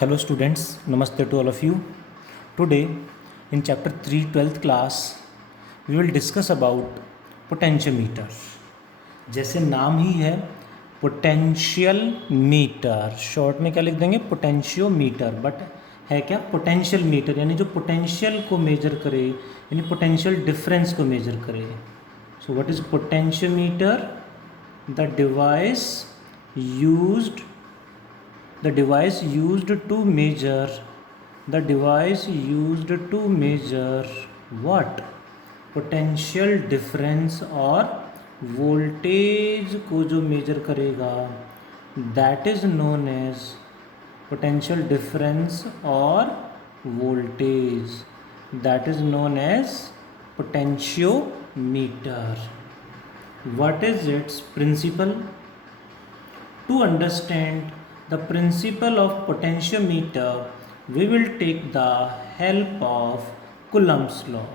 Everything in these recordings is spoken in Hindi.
Hello students, Namaste to all of you. Today in chapter 3 12th class we will discuss about potentiometer. जैसे नाम ही है पोटेंशियल मीटर, शॉर्ट में क्या लिख देंगे पोटेंशियोमीटर, बट है क्या पोटेंशियल मीटर, यानी जो पोटेंशियल को मेजर करे, यानी पोटेंशियल डिफरेंस को मेजर करे. So what is potentiometer? The device used the device used to measure what? Potential difference और voltage को जो measure करेगा that is known as potential difference और voltage, that is known as potentiometer. What is its principle? To understand the principle of potentiometer, we will take the help of Coulomb's law.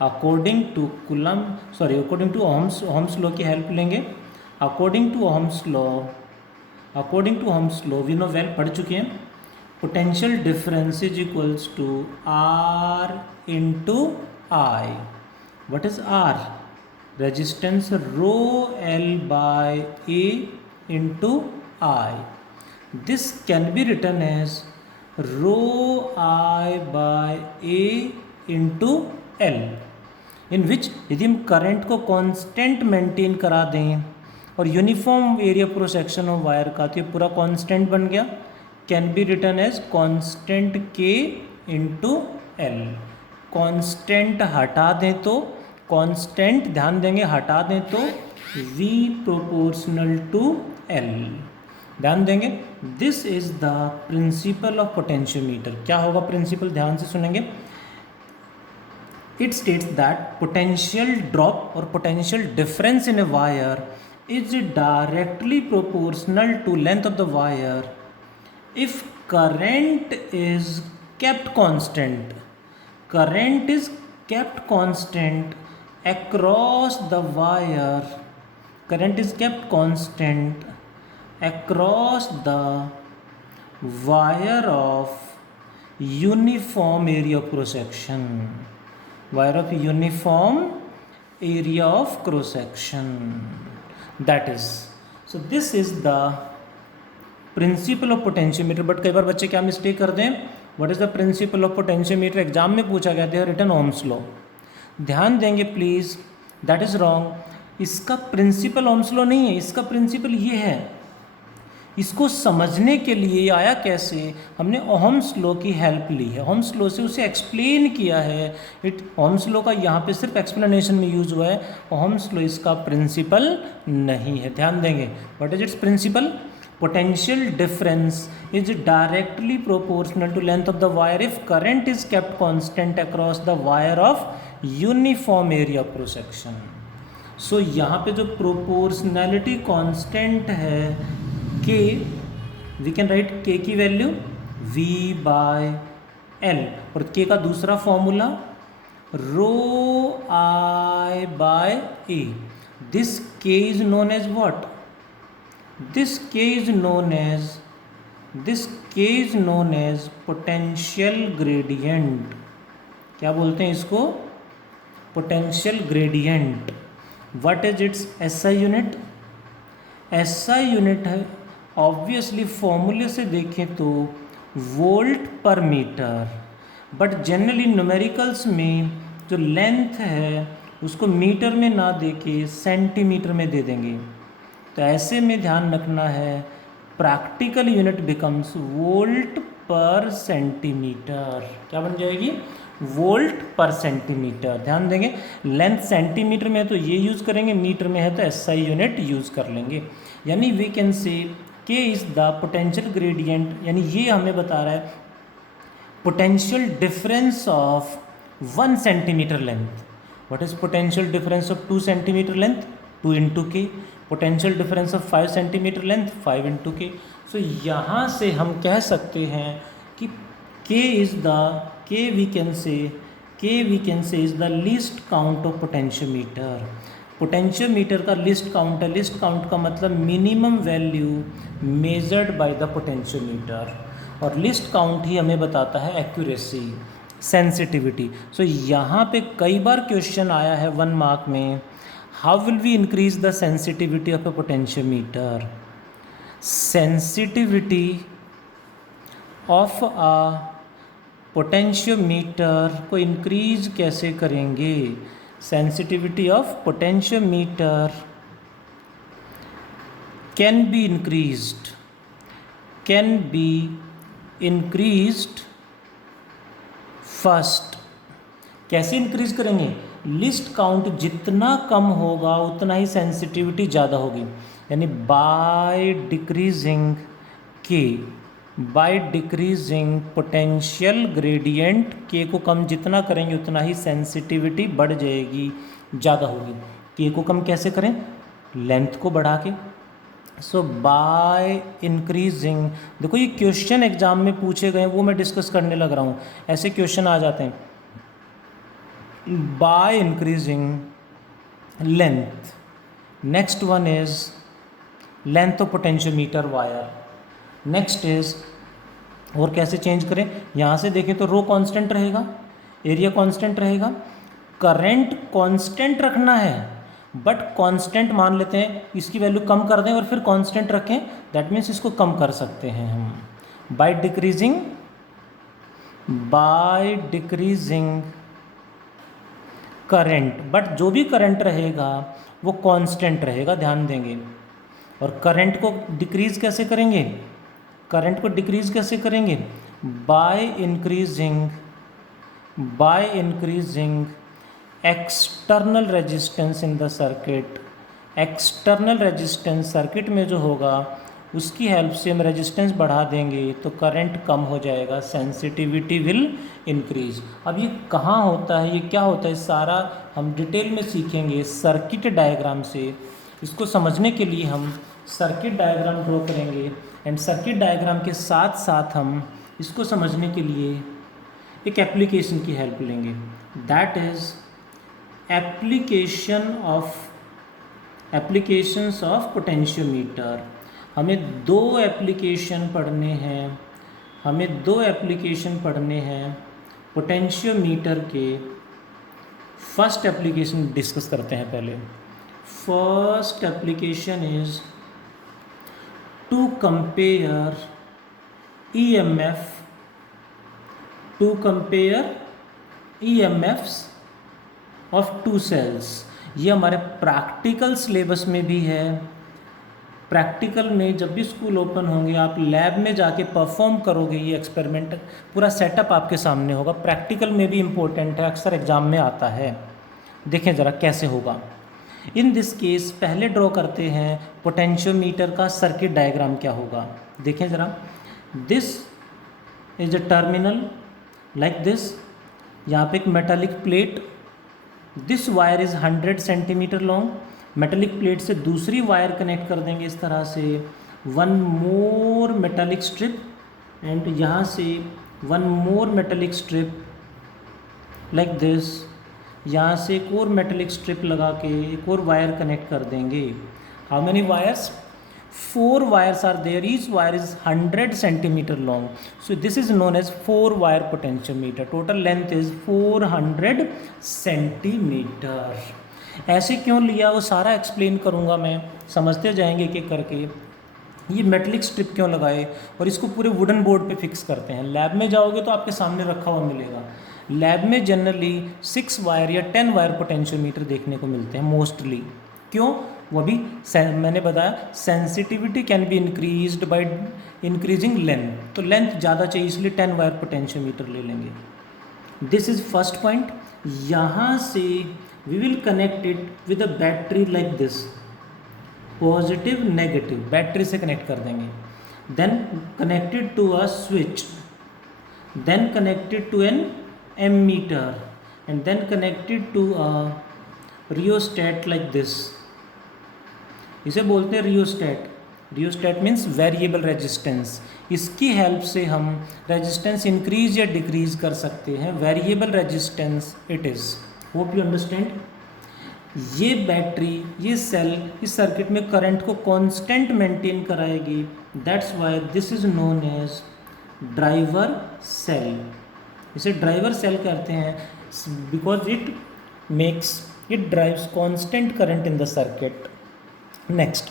According to Ohm's law की हेल्प लेंगे. According to Ohm's law we know well, पढ़ चुके हैं. Potential difference is equals to R into I. What is R? Resistance rho L by A into I. This can be written as rho I by A into L, in which यदि हम करंट को कांस्टेंट मेंटेन करा दें और uniform area pro section of wire का, तो ये पूरा कांस्टेंट बन गया. Can be written as constant K into L. Constant हटा दें तो कांस्टेंट, ध्यान देंगे, हटा दें तो V प्रोपोर्शनल टू L. ध्यान देंगे. This is the principle of potentiometer. क्या होगा प्रिंसिपल? ध्यान से सुनेंगे. It states that potential drop और potential difference in a wire is directly proportional to length of the wire if current is kept constant. Current is kept constant across the wire. Current is kept constant across the wire of uniform area of cross section. Wire of uniform area of cross section. That is, so this is the principle of potentiometer. But कई बार बच्चे क्या मिस्टेक कर दें? What is the principle of potentiometer? Exam में पूछा गया था, रिटन ओम्स लॉ. ध्यान देंगे प्लीज, दैट इज रॉन्ग. इसका प्रिंसिपल ओम्स लॉ नहीं है, इसका प्रिंसिपल ये है. इसको समझने के लिए आया कैसे? हमने ओम्स लॉ की हेल्प ली है. ओम्स लॉ से उसे एक्सप्लेन किया है. ओम्स लॉ का यहाँ पे सिर्फ एक्सप्लेनेशन में यूज हुआ है. ओम्स लॉ इसका प्रिंसिपल नहीं है. ध्यान देंगे. What is its principle? Potential difference is directly proportional to length of the wire if current is kept constant across the wire of uniform area of cross section. So यहाँ पे जो proportionality constant है K, we can write K की वैल्यू V by L, और K का दूसरा formula rho I by A. This K is known as what? This K is known as potential gradient. क्या बोलते हैं इसको? Potential gradient. What is its SI unit? SI unit है ऑब्वियसली फॉर्मूले से देखें तो वोल्ट पर मीटर, बट जनरली न्यूमेरिकल्स में जो लेंथ है उसको मीटर में ना दे के सेंटीमीटर में दे देंगे. तो ऐसे में ध्यान रखना है, प्रैक्टिकल यूनिट बिकम्स वोल्ट पर सेंटीमीटर. क्या बन जाएगी? वोल्ट पर सेंटीमीटर. ध्यान देंगे, लेंथ सेंटीमीटर में है तो ये यूज़ करेंगे, मीटर में है तो SI यूनिट यूज़ कर लेंगे. यानी we can say K is the potential gradient, यानी ये हमें बता रहा है potential difference of 1 centimetre length. What is potential difference of 2 centimetre length? 2 into K. Potential difference of 5 centimetre length 5 into K. So यहाँ से हम कह सकते हैं कि K we can say is the least count of potentiometer. Potentiometer का लिस्ट काउंट है. लिस्ट काउंट का मतलब minimum value measured by the potentiometer. और लिस्ट काउंट ही हमें बताता है एक्यूरेसी, सेंसिटिविटी। सो यहाँ पे कई बार क्वेश्चन आया है 1 मार्क में, how will we increase the sensitivity of a potentiometer. Sensitivity of a potentiometer को इंक्रीज कैसे करेंगे। Sensitivity of potentiometer can be increased first. कैसे इंक्रीज करेंगे, लिस्ट काउंट जितना कम होगा उतना ही सेंसिटिविटी ज़्यादा होगी, यानी बाय डिक्रीजिंग पोटेंशियल ग्रेडियंट के को कम जितना करेंगे उतना ही सेंसिटिविटी बढ़ जाएगी, ज़्यादा होगी। के को कम कैसे करें, लेंथ को बढ़ा के। सो बाय इंक्रीजिंग, देखो ये क्वेश्चन एग्जाम में पूछे गए वो मैं डिस्कस करने लग रहा हूँ, ऐसे क्वेश्चन आ जाते हैं। Bye increasing length, next one is length of potentiometer wire, next is, और कैसे चेंज करें, यहाँ से देखें तो रो कांस्टेंट रहेगा, एरिया कांस्टेंट रहेगा, करंट कांस्टेंट रखना है, बट कांस्टेंट मान लेते हैं, इसकी वैल्यू कम कर दें और फिर कांस्टेंट रखें, दैट मीन्स इसको कम कर सकते हैं हम बाय डिक्रीजिंग करंट, बट जो भी करंट रहेगा वो कांस्टेंट रहेगा, ध्यान देंगे। और करंट को डिक्रीज कैसे करेंगे, by increasing external resistance in the circuit. External resistance circuit में जो होगा उसकी हेल्प से हम रेजिस्टेंस बढ़ा देंगे तो करंट कम हो जाएगा, सेंसिटिविटी विल इंक्रीज। अब ये कहाँ होता है, ये क्या होता है, सारा हम डिटेल में सीखेंगे सर्किट डायग्राम से। इसको समझने के लिए हम सर्किट डायग्राम ड्रॉ करेंगे, एंड सर्किट डायग्राम के साथ साथ हम इसको समझने के लिए एक एप्लीकेशन की हेल्प लेंगे, that is applications of potentiometer. हमें दो एप्लीकेशन पढ़ने हैं पोटेंशियोमीटर के। फर्स्ट एप्लीकेशन डिस्कस करते हैं पहले। First application is to compare EMFs of two cells. ये हमारे प्रैक्टिकल सिलेबस में भी है। प्रैक्टिकल में जब भी स्कूल ओपन होंगे आप लैब में जाके परफॉर्म करोगे, ये एक्सपेरिमेंट पूरा सेटअप आपके सामने होगा। प्रैक्टिकल में भी इम्पोर्टेंट है, अक्सर एग्जाम में आता है। देखें ज़रा कैसे होगा। इन दिस केस पहले ड्रॉ करते हैं पोटेंशियोमीटर का सर्किट डायग्राम क्या होगा। देखें ज़रा, this is a terminal like this, यहाँ पे एक metallic plate, this wire is 100 centimetre long. Metallic plate से दूसरी वायर कनेक्ट कर देंगे इस तरह से, one more metallic strip, and यहाँ से one more metallic strip like this, यहाँ से एक और मेटालिक स्ट्रिप लगा के एक और वायर कनेक्ट कर देंगे। How many wires, 4 wires are there, each wire is 100 centimeter long, so this is known as 4 wire potentiometer. Total length is 400 centimeter. ऐसे क्यों लिया वो सारा एक्सप्लेन करूँगा मैं, समझते जाएंगे एक एक करके। ये मेटलिक स्ट्रिप क्यों लगाए और इसको पूरे वुडन बोर्ड पे फिक्स करते हैं। लैब में जाओगे तो आपके सामने रखा हुआ मिलेगा। लैब में जनरली 6 वायर या 10 वायर पोटेंशियोमीटर देखने को मिलते हैं मोस्टली। क्यों, वो भी मैंने बताया sensitivity can be increased by increasing length, तो लेंथ ज़्यादा चाहिए इसलिए 10 वायर पोटेंशियोमीटर ले लेंगे। This is first point. यहाँ से we will connect it with a battery like this, positive negative battery से कनेक्ट कर देंगे, then connected to a switch, then connected to an ammeter, and then connected to a rheostat like this. इसे बोलते हैं rheostat. Rheostat means variable resistance. इसकी हेल्प से हम रेजिस्टेंस इंक्रीज या डिक्रीज कर सकते हैं। Variable resistance it is, hope you understand. ये बैटरी, ये सेल इस सर्किट में करंट को कांस्टेंट मेंटेन कराएगी, that's why this is known as driver cell, इसे ड्राइवर सेल कहते हैं because it drives constant current in the circuit. Next,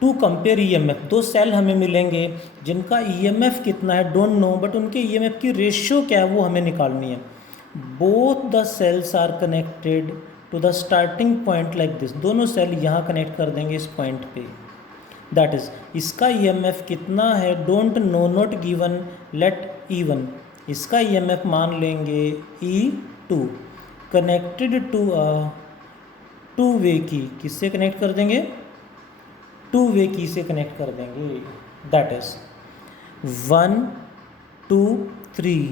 to compare EMF, दो सेल हमें मिलेंगे जिनका ईएमएफ कितना है डोंट नो, बट उनके ईएमएफ की रेशियो क्या है वो हमें निकालनी है। Both the cells are connected to the starting point like this, दोनों सेल यहाँ कनेक्ट कर देंगे इस पॉइंट पे। दैट इज, इसका ईएमएफ कितना है don't know, not given, let E1, इसका ईएमएफ मान लेंगे E2, connected to two way की, किससे कनेक्ट कर देंगे, टू वे की से कनेक्ट कर देंगे। दैट इज 1 2 3,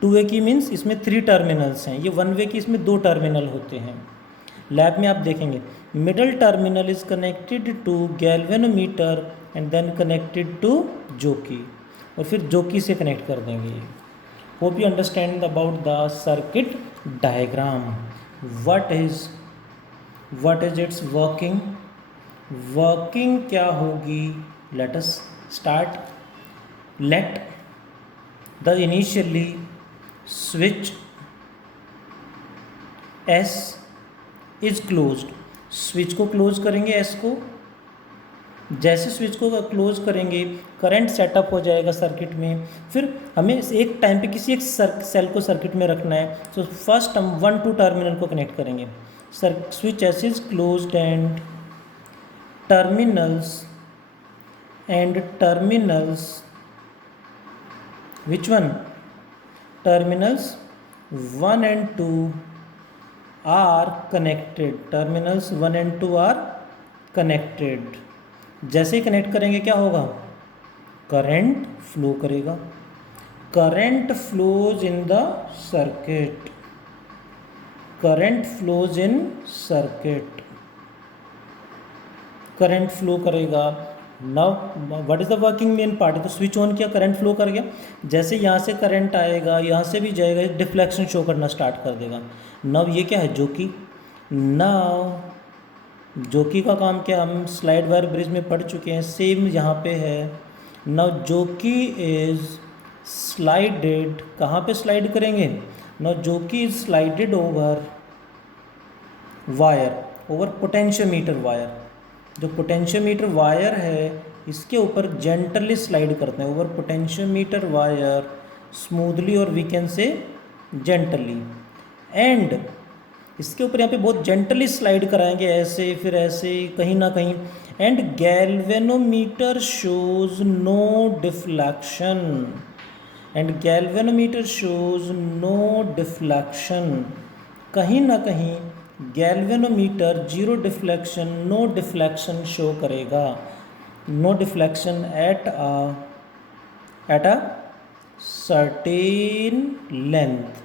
टू वे की मीन्स इसमें 3 टर्मिनल्स हैं, ये 1 वे की इसमें 2 टर्मिनल होते हैं। लैब में आप देखेंगे middle terminal is connected to galvanometer and then connected to jockey, और फिर जोकी से कनेक्ट कर देंगे। Hope you understand about the circuit diagram. What is its working, working क्या होगी, let us start. Let the initially switch S is closed, switch को क्लोज करेंगे S को, जैसे स्विच को क्लोज करेंगे करंट सेटअप हो जाएगा सर्किट में। फिर हमें एक टाइम पे किसी एक सेल को सर्किट में रखना है, तो फर्स्ट हम 1 2 टर्मिनल को कनेक्ट करेंगे। Switch S is closed end terminals which one, terminals 1 and 2 are connected, terminals 1 and 2 are connected। जैसे ही कनेक्ट करेंगे क्या होगा, करंट फ्लो करेगा, current flows in the circuit, current flows in circuit, current flow करेगा। Now what is the working main part, तो स्विच ऑन किया, करंट फ्लो कर गया, जैसे यहाँ से करंट आएगा यहाँ से भी जाएगा, डिफ्लेक्शन शो करना स्टार्ट कर देगा। नाउ ये क्या है, जोकी। नाउ जोकी का काम क्या, हम स्लाइड वायर ब्रिज में पढ़ चुके हैं, सेम यहाँ पे है। नाउ जोकी इज स्लाइडेड, कहाँ पे स्लाइड करेंगे, now jockey is slided over wire, over potentiometer wire, जो पोटेंशियोमीटर वायर है इसके ऊपर जेंटली स्लाइड करते हैं, ओवर पोटेंशियोमीटर वायर स्मूथली, और we can say gently, and इसके ऊपर यहाँ पे बहुत जेंटली स्लाइड कराएंगे, ऐसे फिर ऐसे कहीं ना कहीं, and galvanometer shows no deflection, and galvanometer shows no deflection, कहीं ना कहीं galvanometer zero deflection, no deflection show करेगा, no deflection at a certain length,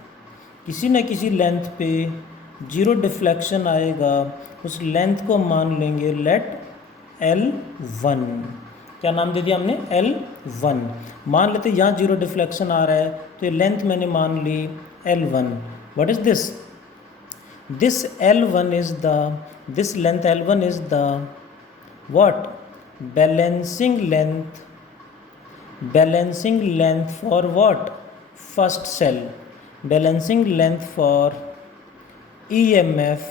किसी न किसी लेंथ पे जीरो डिफ्लेक्शन आएगा, उस लेंथ को मान लेंगे लेट L1, क्या नाम दे दिया हमने, L1 मान लेते, यहाँ जीरो डिफ्लेक्शन आ रहा है तो ये लेंथ मैंने मान ली L1। What is this, this L1 is the, this length L1 is the what, balancing length for what, first cell, balancing length for EMF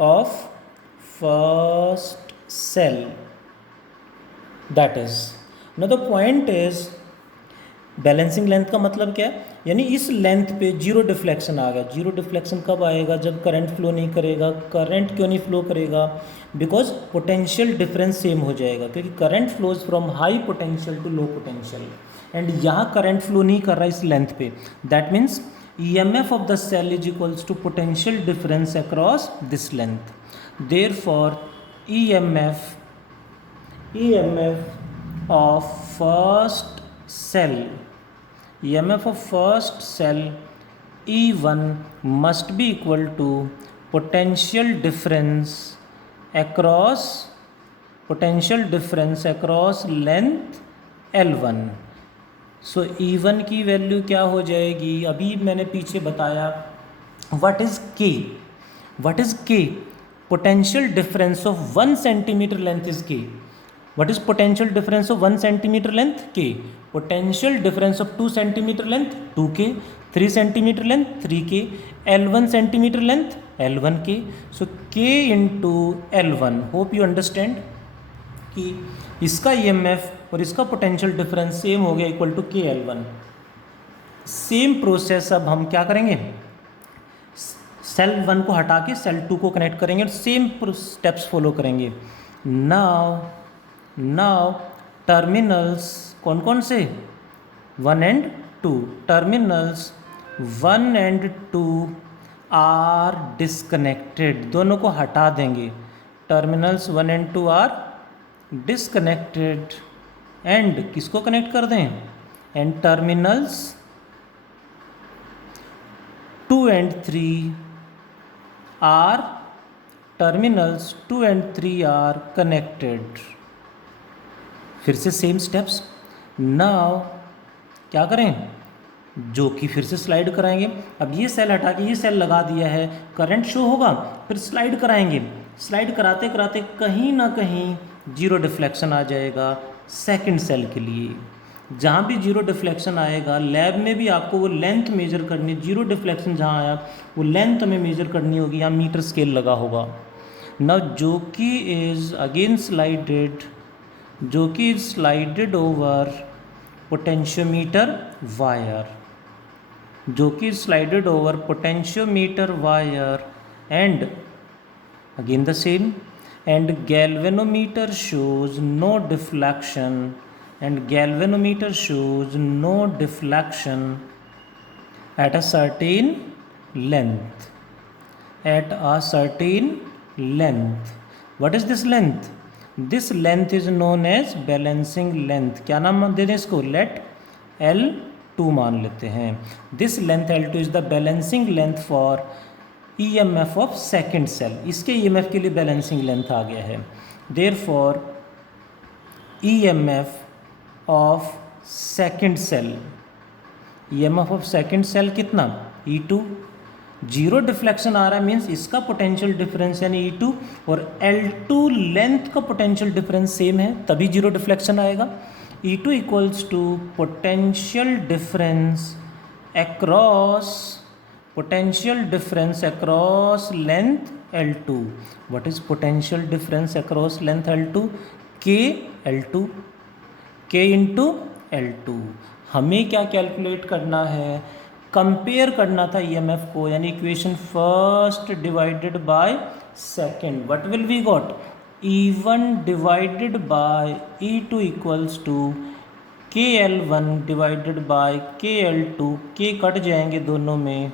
of first cell। that is, now the point is, balancing length का मतलब क्या है, यानी इस लेंथ पे जीरो डिफ्लेक्शन आ गया। जीरो डिफ्लेक्शन कब आएगा, जब करंट फ्लो नहीं करेगा। करंट क्यों नहीं फ्लो करेगा, बिकॉज पोटेंशियल डिफरेंस सेम हो जाएगा, क्योंकि current flows from high potential to low potential, and यहाँ करंट फ्लो नहीं कर रहा इस लेंथ पे। That means EMF of the cell is equals to potential difference across this length. Therefore EMF of first cell, EMF of first cell E1 must be equal to potential difference across length L1। So E1 की वैल्यू क्या हो जाएगी, अभी मैंने पीछे बताया, what is K, potential difference of 1 centimetre length is K, What is potential difference of 1 centimeter length? K. Potential difference of 2 centimeter length? 2K. 3 centimeter length? 3K. L1 centimeter length? L1K. So K into L1. Hope you understand कि इसका EMF और इसका पोटेंशियल डिफरेंस सेम हो गया equal to KL1. Same process अब हम क्या करेंगे, सेल 1 को हटा के सेल 2 को कनेक्ट करेंगे और सेम स्टेप्स फॉलो करेंगे. नाउ टर्मिनल्स कौन कौन से, 1 and 2. Terminals 1 and 2 are disconnected, दोनों को हटा देंगे. Terminals 1 and 2 are disconnected and किसको कनेक्ट कर दें, and terminals 2 and 3 are terminals 2 and 3 are connected. फिर से सेम स्टेप्स. नाउ क्या करें, जो कि फिर से स्लाइड कराएंगे. अब ये सेल हटा के ये सेल लगा दिया है, करंट शो होगा, फिर स्लाइड कराएंगे. स्लाइड कराते कराते कहीं ना कहीं जीरो डिफ्लेक्शन आ जाएगा सेकंड सेल के लिए. जहाँ भी जीरो डिफ्लेक्शन आएगा, लैब में भी आपको वो लेंथ मेजर करनी, जीरो डिफ्लेक्शन जहाँ आया वो लेंथ हमें मेजर करनी होगी. यहाँ मीटर स्केल लगा होगा. नाउ जो कि इज अगेन स्लाइडेड, जो कि is slided over potentiometer wire, जो कि slided over potentiometer wire and again the same, and galvanometer shows no deflection, and galvanometer shows no deflection at a certain length, at a certain length. What is this length? This length is known as balancing length. क्या नाम दे दें इसको, let L2 मान लेते हैं. This length L2 is the balancing length for EMF of second cell. इसके EMF के लिए बैलेंसिंग लेंथ आ गया है. Therefore EMF of second cell, EMF of second cell कितना, E2. जीरो डिफ्लेक्शन आ रहा है मीन्स इसका पोटेंशियल डिफरेंस यानी E2 और L2 लेंथ का पोटेंशियल डिफरेंस सेम है, तभी जीरो डिफ्लेक्शन आएगा. E2 equals to potential difference across potential difference across length L2. What is potential difference across length L2? K L2, K into L2. हमें क्या कैलकुलेट करना है, कंपेयर करना था EMF को, यानी equation first divided by second. What will we got, E1 divided by E2 equals to KL1 divided by KL2. K cut जाएंगे दोनों में,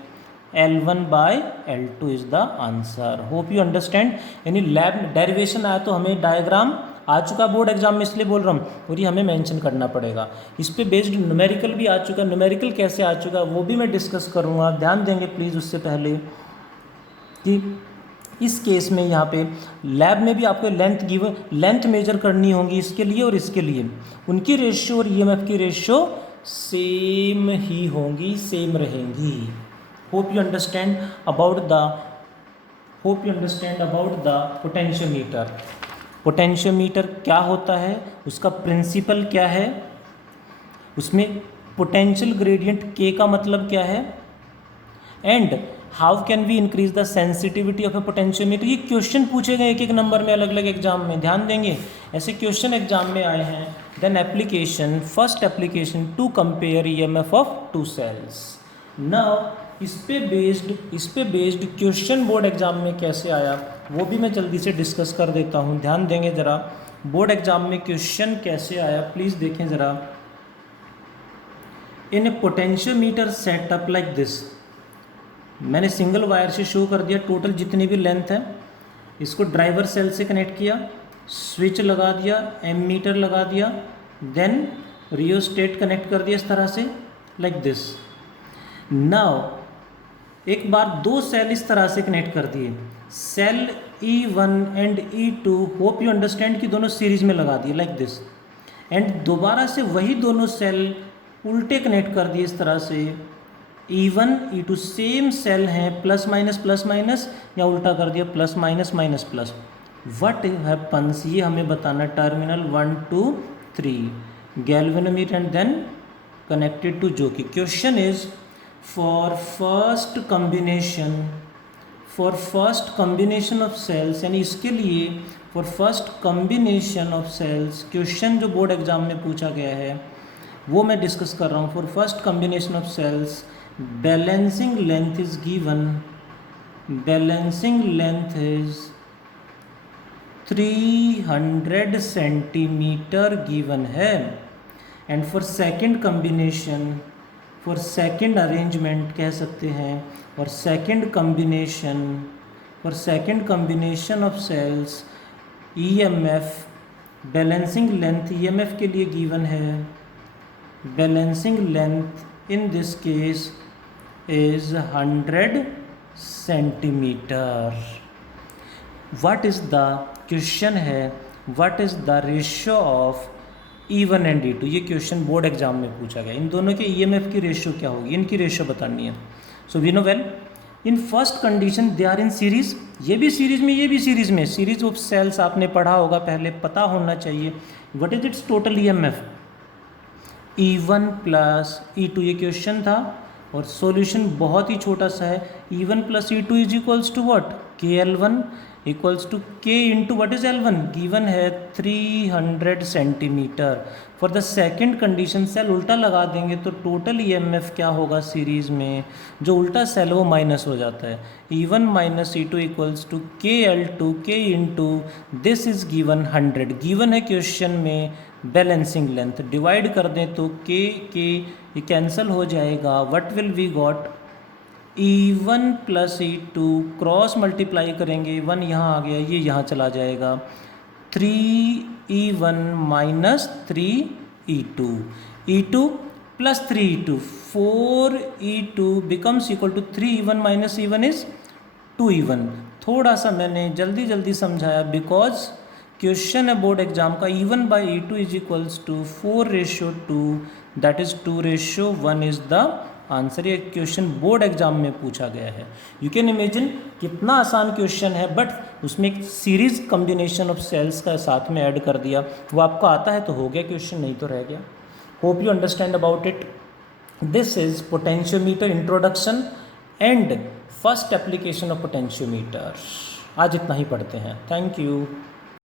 L1 by L2 is the answer. Hope you understand. यानी लैब डेरिवेशन आया तो हमें डायग्राम आ चुका बोर्ड एग्जाम में, इसलिए बोल रहा हूँ, और ये हमें मेंशन करना पड़ेगा. इस पे बेस्ड न्यूमेरिकल भी आ चुका, न्यूमेरिकल कैसे आ चुका वो भी मैं डिस्कस करूँगा. ध्यान देंगे प्लीज़ उससे पहले कि इस केस में यहाँ पे लैब में भी आपको लेंथ मेजर करनी होगी इसके लिए और इसके लिए. उनकी रेशियो और EMF की रेशियो सेम ही होंगी, सेम रहेंगी. Hope you understand about the potentiometer. Potentiometer क्या होता है, उसका प्रिंसिपल क्या है, उसमें पोटेंशियल ग्रेडियंट K का मतलब क्या है, and how can we increase the sensitivity of a potentiometer. ये क्वेश्चन पूछे गए एक एक नंबर में अलग अलग एग्जाम में, ध्यान देंगे. ऐसे क्वेश्चन एग्जाम में आए हैं. Then application, first application to compare EMF of two cells. Now इस पे बेस्ड क्वेश्चन बोर्ड एग्जाम में कैसे आया वो भी मैं जल्दी से डिस्कस कर देता हूँ. ध्यान देंगे ज़रा, बोर्ड एग्जाम में क्वेश्चन कैसे आया प्लीज़ देखें ज़रा. इन ए पोटेंशियोमीटर सेटअप लाइक दिस, मैंने सिंगल वायर से शो कर दिया टोटल जितनी भी लेंथ है, इसको ड्राइवर सेल से कनेक्ट किया, स्विच लगा दिया, एमीटर लगा दिया, देन रियोस्टेट कनेक्ट कर दिया इस तरह से लाइक दिस. नाउ एक बार दो सेल इस तरह से कनेक्ट कर दिए, cell E1 and E2, hope you understand कि दोनों सीरीज में लगा दिए लाइक दिस. एंड दोबारा से वही दोनों सेल उल्टे कनेक्ट कर दिए इस तरह से. E1 E2 सेम सेल हैं, प्लस माइनस या उल्टा कर दिया plus minus minus plus. What happens, ये हमें बताना, terminal 1 2 3 galvanometer and then connected to जो कि question is for first combination of cells, यानी इसके लिए for first combination of cells, question जो बोर्ड एग्जाम में पूछा गया है वो मैं डिस्कस कर रहा हूँ। For first combination of cells balancing length is given, balancing length is 300 centimetre given है। And for second combination, for second arrangement कह सकते हैं, और second combination, for second combination of cells EMF balancing length EMF के लिए गिवन है, balancing length in this case is 100 centimetre. What is the question है, what is the ratio of E1 and E2, ये क्वेश्चन बोर्ड एग्जाम में पूछा गया। इन दोनों के ईएमएफ की रेशियो क्या होगी, इनकी रेशियो बतानी है। So we know well in first condition they are in series, ये भी सीरीज में, ये भी सीरीज में, सीरीज ऑफ सेल्स आपने पढ़ा होगा पहले, पता होना चाहिए। What is it's total EMF E1 plus E2, ये क्वेश्चन था और सॉल्यूशन बहुत ही छोटा सा है। E1 plus E2 is equals to what, KL1 equals to K into what is L1, given है 300 centimetre. For the second condition cell उल्टा लगा देंगे तो टोटल EMF क्या होगा सीरीज में, जो उल्टा सेल वो माइनस हो जाता है, E1 minus E2 equals to KL2 K into this is given 100, given है क्वेश्चन में बैलेंसिंग लेंथ, डिवाइड कर दें तो K ये कैंसिल हो जाएगा, what will we got E1 plus E2 cross multiply करेंगे, 1 यहाँ आ गया, ये यहाँ चला जाएगा, 3E1 minus 3E2, E2 plus 3E2, 4E2 becomes equal to 3E1 minus E1 is 2E1। थोड़ा सा मैंने जल्दी समझाया बिकॉज क्वेश्चन है बोर्ड एग्जाम का, E1 by E2 is equals to 4:2, that is 2:1 is the answer. ये क्वेश्चन बोर्ड एग्जाम में पूछा गया है। यू कैन इमेजिन कितना आसान क्वेश्चन है, बट उसमें एक सीरीज कॉम्बिनेशन ऑफ सेल्स का साथ में ऐड कर दिया। वो आपको आता है तो हो गया क्वेश्चन, नहीं तो रह गया। Hope you understand about it. This is potentiometer introduction and first application of potentiometer. आज इतना ही पढ़ते हैं। Thank you.